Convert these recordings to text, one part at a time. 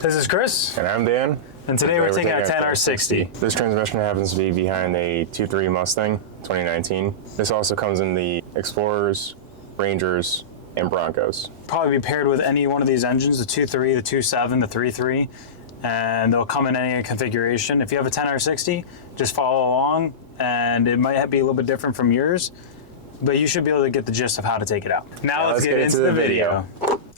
This is Chris. And I'm Dan. And today we're taking a 10R60. This transmission happens to be behind a 2.3 Mustang 2019. This also comes in the Explorers, Rangers, and Broncos. Probably be paired with any one of these engines, the 2.3, the 2.7, the 3.3, and they'll come in any configuration. If you have a 10R60, just follow along, and it might be a little bit different from yours, but you should be able to get the gist of how to take it out. Now let's get into the video.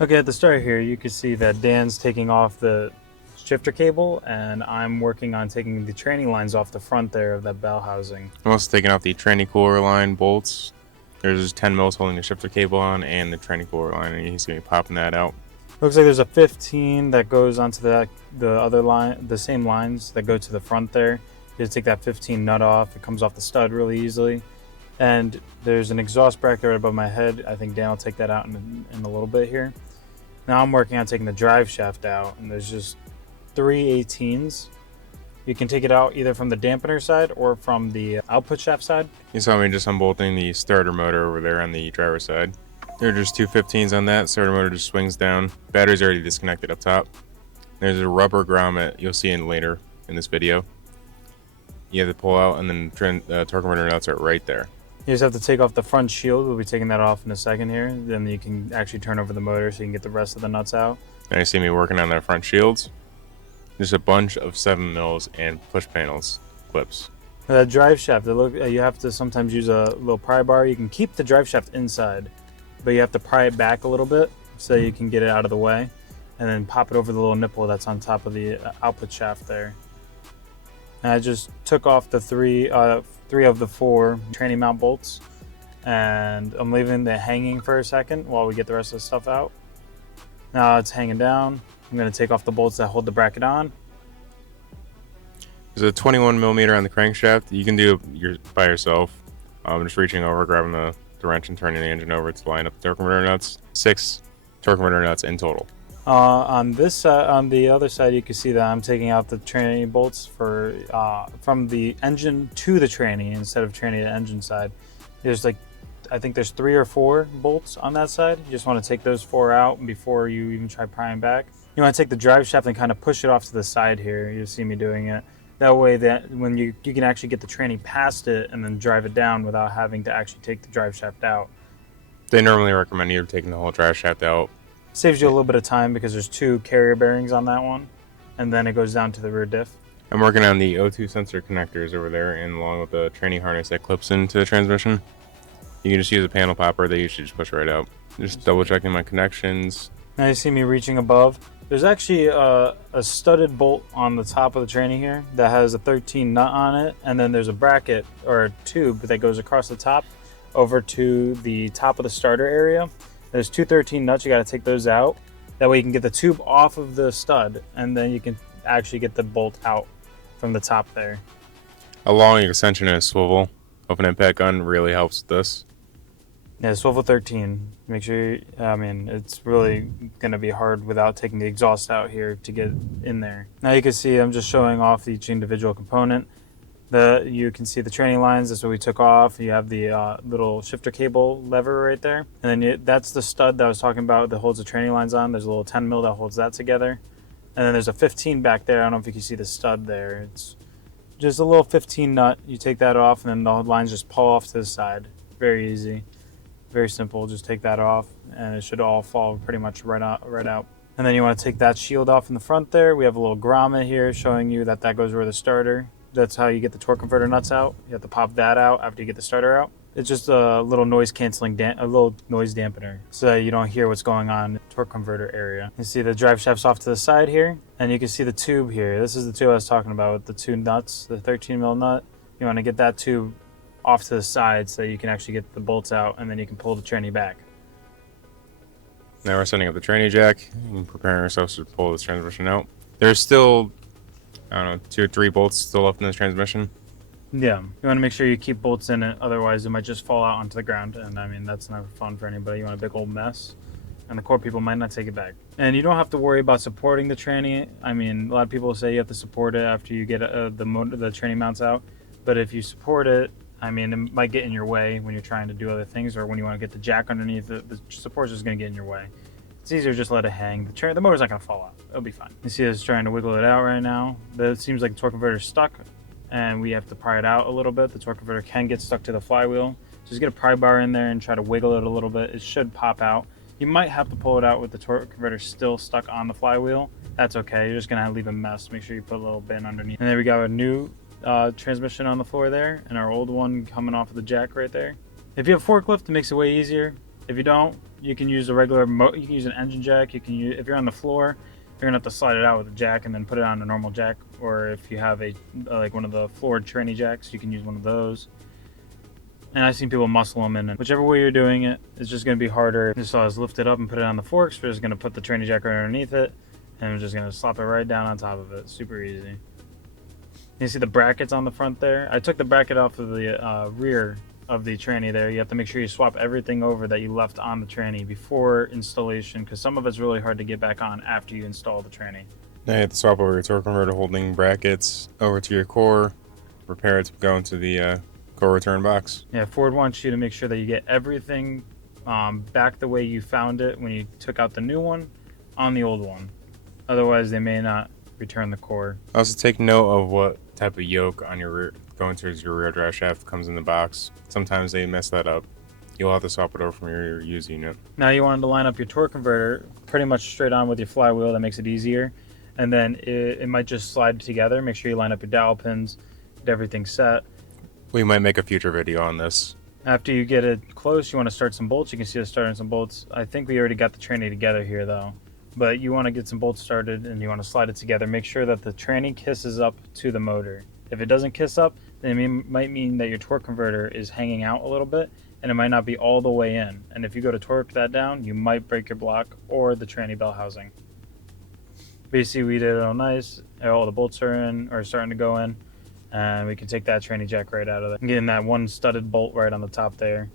Okay, at the start here, you can see that Dan's taking off the shifter cable, and I'm working on taking the training lines off the front there of that bell housing. I'm also taking off the tranny cooler line bolts. There's 10 mils holding the shifter cable on and the tranny cooler line, and he's going to be popping that out. Looks like there's a 15 that goes onto the other line, the same lines that go to the front there. You just take that 15 nut off. It comes off the stud really easily. And there's an exhaust bracket right above my head. I think Dan will take that out in a little bit here. Now I'm working on taking the drive shaft out, and there's just 3 18s. You can take it out either from the dampener side or from the output shaft side. You saw me just unbolting the starter motor over there on the driver's side. There are just 2 15s on that. Starter motor just swings down. Battery's already disconnected up top. There's a rubber grommet you'll see later in this video. You have to pull out, and then torque converter nuts are right there. You just have to take off the front shield. We'll be taking that off in a second here. Then you can actually turn over the motor so you can get the rest of the nuts out. Now you see me working on the front shields. There's a bunch of 7 mils and push panels clips. That drive shaft, you have to sometimes use a little pry bar. You can keep the drive shaft inside, but you have to pry it back a little bit so you can get it out of the way, and then pop it over the little nipple that's on top of the output shaft there. And I just took off the three of the 4 tranny mount bolts, and I'm leaving it hanging for a second while we get the rest of the stuff out. Now it's hanging down. I'm going to take off the bolts that hold the bracket on. There's a 21 millimeter on the crankshaft. You can do it by yourself. Just reaching over, grabbing the wrench and turning the engine over to line up the torque converter nuts. 6 torque converter nuts in total. On this side, on the other side, you can see that I'm taking out the tranny bolts for from the engine to the tranny instead of tranny to engine side. There's I think there's 3 or 4 bolts on that side. You just want to take those 4 out before you even try prying back. You want to take the drive shaft and kind of push it off to the side here. You'll see me doing it. That way that when you can actually get the tranny past it and then drive it down without having to actually take the drive shaft out. They normally recommend you taking the whole drive shaft out. Saves you a little bit of time because there's 2 carrier bearings on that one, and then it goes down to the rear diff. I'm working on the O2 sensor connectors over there, and along with the tranny harness that clips into the transmission. You can just use a panel popper. They usually just push right out. Just double checking my connections. Now you see me reaching above. There's actually a studded bolt on the top of the tranny here that has a 13 nut on it, and then there's a bracket or a tube that goes across the top over to the top of the starter area. There's 2 13 nuts. You got to take those out. That way you can get the tube off of the stud, and then you can actually get the bolt out from the top there. A long extension and a swivel open impact gun really helps with this. Yeah, swivel 13. Make sure, it's really going to be hard without taking the exhaust out here to get in there. Now you can see I'm just showing off each individual component. You can see the tranny lines. That's what we took off. You have the little shifter cable lever right there. And then that's the stud that I was talking about that holds the tranny lines on. There's a little 10 mil that holds that together. And then there's a 15 back there. I don't know if you can see the stud there. It's just a little 15 nut. You take that off, and then the lines just pull off to the side. Very easy. Very simple. Just take that off, and it should all fall pretty much right out. And then you want to take that shield off in the front there. We have a little grommet here showing you that goes where the starter. That's how you get the torque converter nuts out. You have to pop that out after you get the starter out. It's just a little noise canceling, a little noise dampener, so you don't hear what's going on in the torque converter area. You see the drive shaft's off to the side here, and you can see the tube here. This is the tube I was talking about with the 2 nuts, the 13 mil nut. You want to get that tube off to the side so you can actually get the bolts out, and then you can pull the tranny back. Now we're setting up the tranny jack and preparing ourselves to pull this transmission out. There's still, 2 or 3 bolts still left in this transmission. Yeah, you want to make sure you keep bolts in it, otherwise it might just fall out onto the ground, and that's never fun for anybody. You want a big old mess, and the core people might not take it back. And you don't have to worry about supporting the tranny. A lot of people say you have to support it after you get the tranny mounts out, but if you support it, it might get in your way when you're trying to do other things, or when you want to get the jack underneath. The support's just going to get in your way. It's easier to just let it hang. The motor's not going to fall out. It'll be fine. You see us trying to wiggle it out right now. It seems like the torque converter's stuck, and we have to pry it out a little bit. The torque converter can get stuck to the flywheel. Just get a pry bar in there and try to wiggle it a little bit. It should pop out. You might have to pull it out with the torque converter still stuck on the flywheel. That's okay. You're just going to leave a mess. Make sure you put a little bin underneath. And then we got a new transmission on the floor there, and our old one coming off of the jack right there. If you have a forklift, it makes it way easier. If you don't, you can use a regular you can use an engine jack. You can use, if you're on the floor, you're gonna have to slide it out with a jack and then put it on a normal jack. Or if you have a like one of the floor tranny jacks, you can use one of those. And I've seen people muscle them in, and whichever way you're doing it, it's just gonna be harder. Just always lift it up and put it on the forks. We're just gonna put the tranny jack right underneath it, and we're just gonna slap it right down on top of it. Super easy. You see the brackets on the front there? I took the bracket off of the rear of the tranny there. You have to make sure you swap everything over that you left on the tranny before installation, because some of it's really hard to get back on after you install the tranny. Now you have to swap over your torque converter holding brackets over to your core, repair it to go into the core return box. Yeah, Ford wants you to make sure that you get everything back the way you found it when you took out the new one on the old one. Otherwise, they may not return the core. Also take note of what type of yoke on your rear, going towards your rear drive shaft comes in the box. Sometimes they mess that up. You'll have to swap it over from your used unit. Now you wanted to line up your torque converter pretty much straight on with your flywheel. That makes it easier. And then it might just slide together. Make sure you line up your dowel pins, get everything set. We might make a future video on this. After you get it close, you want to start some bolts. You can see us starting some bolts. I think we already got the tranny together here though. But you want to get some bolts started and you want to slide it together. Make sure that the tranny kisses up to the motor. If it doesn't kiss up, then it might mean that your torque converter is hanging out a little bit and it might not be all the way in. And if you go to torque that down, you might break your block or the tranny bell housing. Basically, we did it all nice. All the bolts are in or starting to go in. And we can take that tranny jack right out of there. Getting that one studded bolt right on the top there.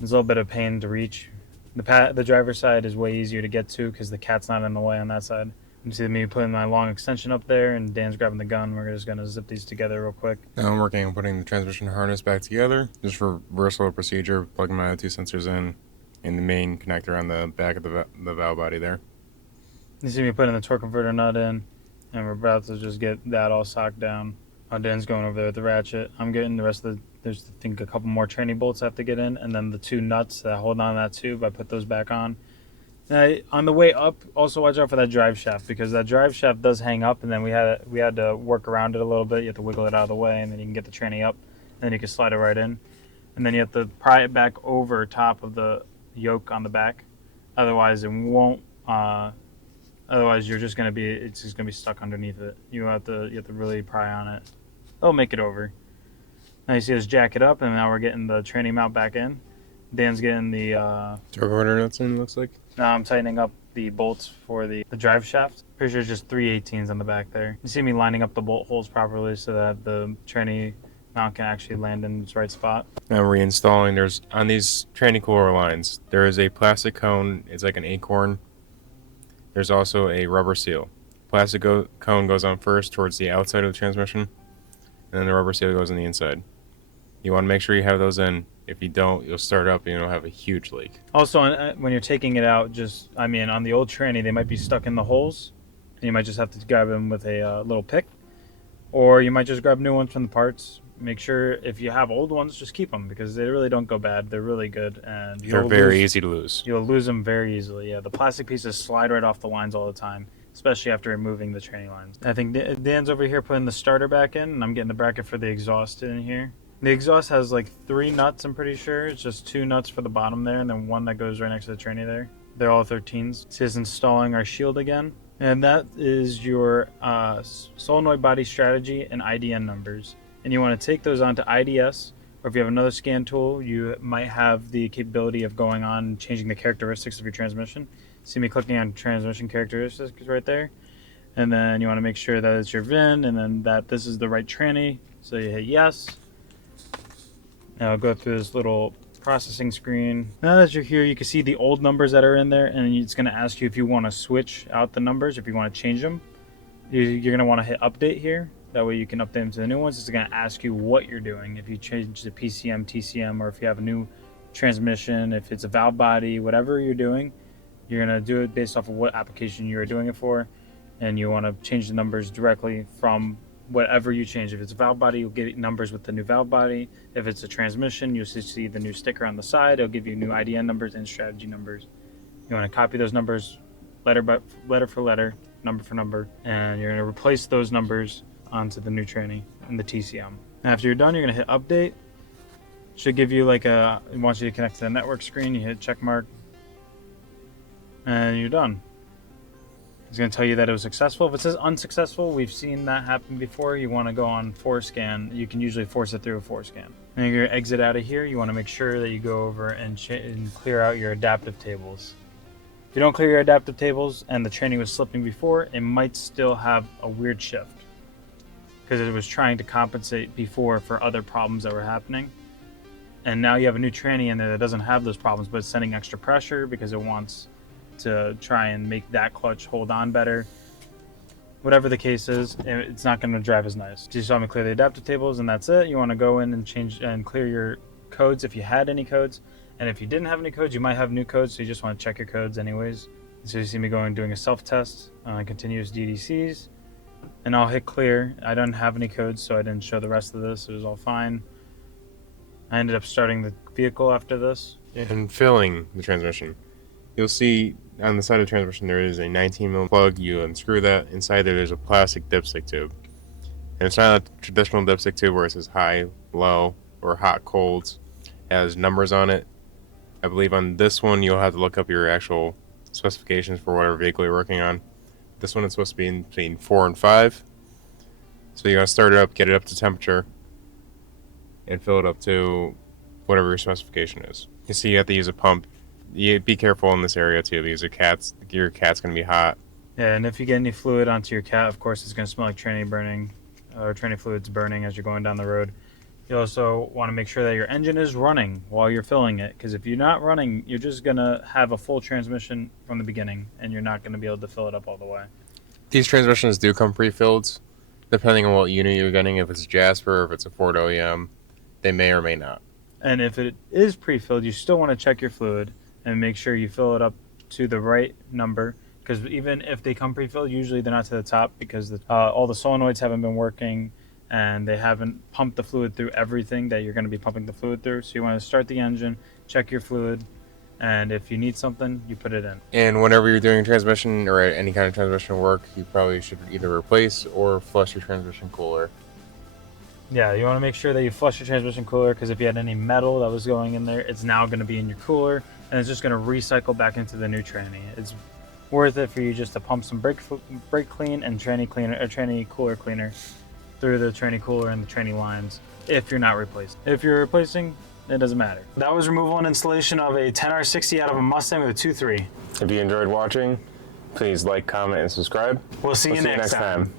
It's a little bit of pain to reach. The driver's side is way easier to get to because the cat's not in the way on that side. You see me putting my long extension up there and Dan's grabbing the gun. We're just going to zip these together real quick. Now I'm working on putting the transmission harness back together. Just for versatile procedure, plugging my two sensors in the main connector on the back of the valve body there. You see me putting the torque converter nut in, and we're about to just get that all socked down. Dan's going over there with the ratchet. I'm getting the rest of there's I think a couple more tranny bolts I have to get in, and then the two nuts that hold on to that tube, I put those back on. On the way up, also watch out for that drive shaft, because that drive shaft does hang up, and then we had to work around it a little bit. You have to wiggle it out of the way, and then you can get the tranny up, and then you can slide it right in. And then you have to pry it back over top of the yoke on the back. Otherwise, it won't. Otherwise, it's just gonna be stuck underneath it. You have to really pry on it. It'll make it over. Now you see us jack it up, and now we're getting the tranny mount back in. Dan's getting the torque converter nuts in, looks like. Now I'm tightening up the bolts for the drive shaft. Pretty sure it's just 3/18 on the back there. You see me lining up the bolt holes properly so that the tranny mount can actually land in its right spot. Now reinstalling. On these tranny cooler lines, there is a plastic cone. It's like an acorn. There's also a rubber seal. Plastic cone goes on first towards the outside of the transmission, and then the rubber seal goes on the inside. You want to make sure you have those in. If you don't, you'll start up and you'll have a huge leak. Also, when you're taking it out, on the old tranny, they might be stuck in the holes, and you might just have to grab them with a little pick, or you might just grab new ones from the parts. Make sure if you have old ones, just keep them, because they really don't go bad. They're really good, and they're very easy to lose. You'll lose them very easily. Yeah, the plastic pieces slide right off the lines all the time, especially after removing the tranny lines. I think Dan's over here putting the starter back in, and I'm getting the bracket for the exhaust in here. The exhaust has like 3 nuts, I'm pretty sure. It's just 2 nuts for the bottom there, and then one that goes right next to the tranny there. They're all 13s. This is installing our shield again. And that is your solenoid body strategy and IDN numbers. And you want to take those onto IDS, or if you have another scan tool, you might have the capability of going on and changing the characteristics of your transmission. See me clicking on transmission characteristics right there. And then you want to make sure that it's your VIN, and then that this is the right tranny. So you hit yes. Now I'll go through this little processing screen. Now that you're here, you can see the old numbers that are in there, and it's going to ask you if you want to switch out the numbers, if you want to change them. You're going to want to hit update here. That way you can update them to the new ones. It's going to ask you what you're doing. If you change the PCM, TCM, or if you have a new transmission, if it's a valve body, whatever you're doing, You're going to do it based off of what application you're doing it for, and you want to change the numbers directly from whatever you change. If it's a valve body, you'll get numbers with the new valve body. If it's a transmission, you'll see the new sticker on the side. It'll give you new IDN numbers and strategy numbers. You want to copy those numbers letter for letter, number for number, and you're going to replace those numbers onto the new tranny in the TCM. After you're done, you're going to hit update. Should give you like it wants you to connect to the network screen. You hit check mark, and you're done. It's going to tell you that it was successful. If it says unsuccessful, we've seen that happen before. You want to go on force scan. You can usually force it through a force scan. And you're going to exit out of here. You want to make sure that you go over and clear out your adaptive tables. If you don't clear your adaptive tables and the training was slipping before, it might still have a weird shift because it was trying to compensate before for other problems that were happening. And now you have a new tranny in there that doesn't have those problems, but it's sending extra pressure because it wants to try and make that clutch hold on better. Whatever the case is, it's not going to drive as nice. You just want to clear the adaptive tables, and that's it. You want to go in and change and clear your codes if you had any codes. And if you didn't have any codes, you might have new codes, so you just want to check your codes anyways. So you see me doing a self-test on continuous DDCs, and I'll hit clear. I don't have any codes, so I didn't show the rest of this. It was all fine. I ended up starting the vehicle after this. And filling the transmission. You'll see on the side of the transmission there is a 19mm plug. You unscrew that. Inside there's a plastic dipstick tube. And it's not a traditional dipstick tube where it says high, low, or hot, cold. It has numbers on it. I believe on this one you'll have to look up your actual specifications for whatever vehicle you're working on. This one is supposed to be in between 4 and 5. So you're going to start it up, get it up to temperature, and fill it up to whatever your specification is. You see you have to use a pump. You be careful in this area too because your cat's going to be hot. Yeah, and if you get any fluid onto your cat, of course it's going to smell like tranny burning, or tranny fluids burning as you're going down the road. You also want to make sure that your engine is running while you're filling it, because if you're not running, you're just going to have a full transmission from the beginning, and you're not going to be able to fill it up all the way. These transmissions do come pre-filled, depending on what unit you're getting. If it's Jasper or if it's a Ford OEM, they may or may not. And if it is pre-filled, you still want to check your fluid and make sure you fill it up to the right number, because even if they come pre-filled, usually they're not to the top because all the solenoids haven't been working and they haven't pumped the fluid through everything that you're going to be pumping the fluid through. So you want to start the engine, check your fluid, and if you need something, you put it in. And whenever you're doing transmission or any kind of transmission work, you probably should either replace or flush your transmission cooler. Yeah, you want to make sure that you flush your transmission cooler, because if you had any metal that was going in there, it's now going to be in your cooler, and it's just going to recycle back into the new tranny. It's worth it for you just to pump some brake clean and tranny cooler cleaner through the tranny cooler and the tranny lines if you're not replacing. If you're replacing, it doesn't matter. That was removal and installation of a 10R60 out of a Mustang with a 2.3. If you enjoyed watching, please like, comment, and subscribe. We'll see you next time.